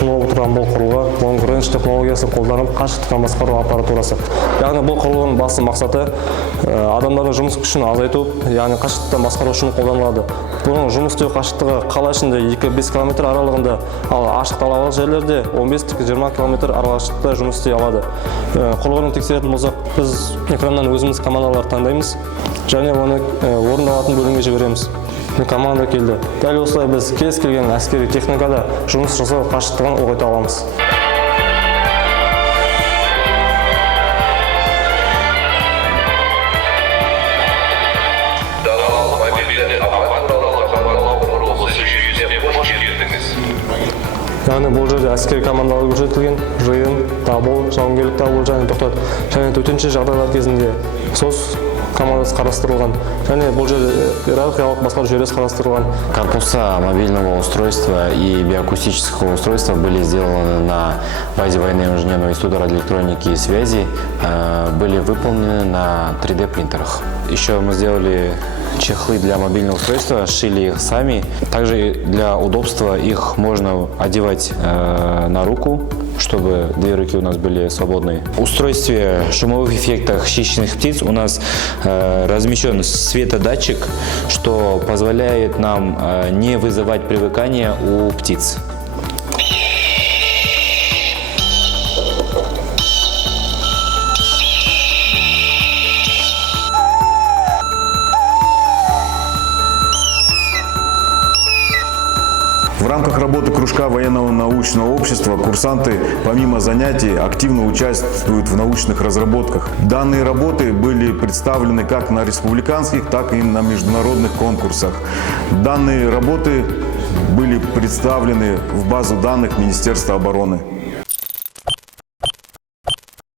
ұсынылып отырған бұл құрылғы long range технологиясын қолданып қашықтықтан басқару аппаратурасы. Яғни бұл құрылғының басты мақсаты адамдардың жұмыс күшін азайту, яғни қашықтықтан басқару үшін қолданылады. Бұның жұмыс істеу қашықтығы қала ішінде 2-5 км аралығында, ал ашық далалық жерлерде 15-20 км аралықта жұмыс істей алады. Құрылғыны тексеретін болсақ, біз экраннан өзіміз командалар таңдаймыз және оны орындалатын бөлімге жібереміз. Команда келді. Дәл осылай біз кез келген әскери техникада жұмыс жасау қашықтығын ұлғайта аламыз. Яғни бұл жерде әскери командалар көрсетілген, жиын, дабыл, жауынгерлік дабыл және тоқтат, және төтенше жағдайлар кезінде SOS командасы қарастырылған, және бұл жерде иерархиялық басқару жүйесі қарастырылған. Корпуса мобильного устройства и биоакустического устройства были сделаны на базе военного инженерного института радиоэлектроники и связи, были выполнены на 3D принтерах. Еще мы сделали чехлы для мобильного устройства, шили их сами. Также для удобства их можно одевать на руку, чтобы две руки у нас были свободны. В устройстве шумовых эффектов хищных птиц у нас размещен светодатчик, что позволяет нам не вызывать привыкания у птиц. В рамках работы кружка военного научного общества курсанты, помимо занятий, активно участвуют в научных разработках. Данные работы были представлены как на республиканских, так и на международных конкурсах. Данные работы были представлены в базу данных Министерства обороны.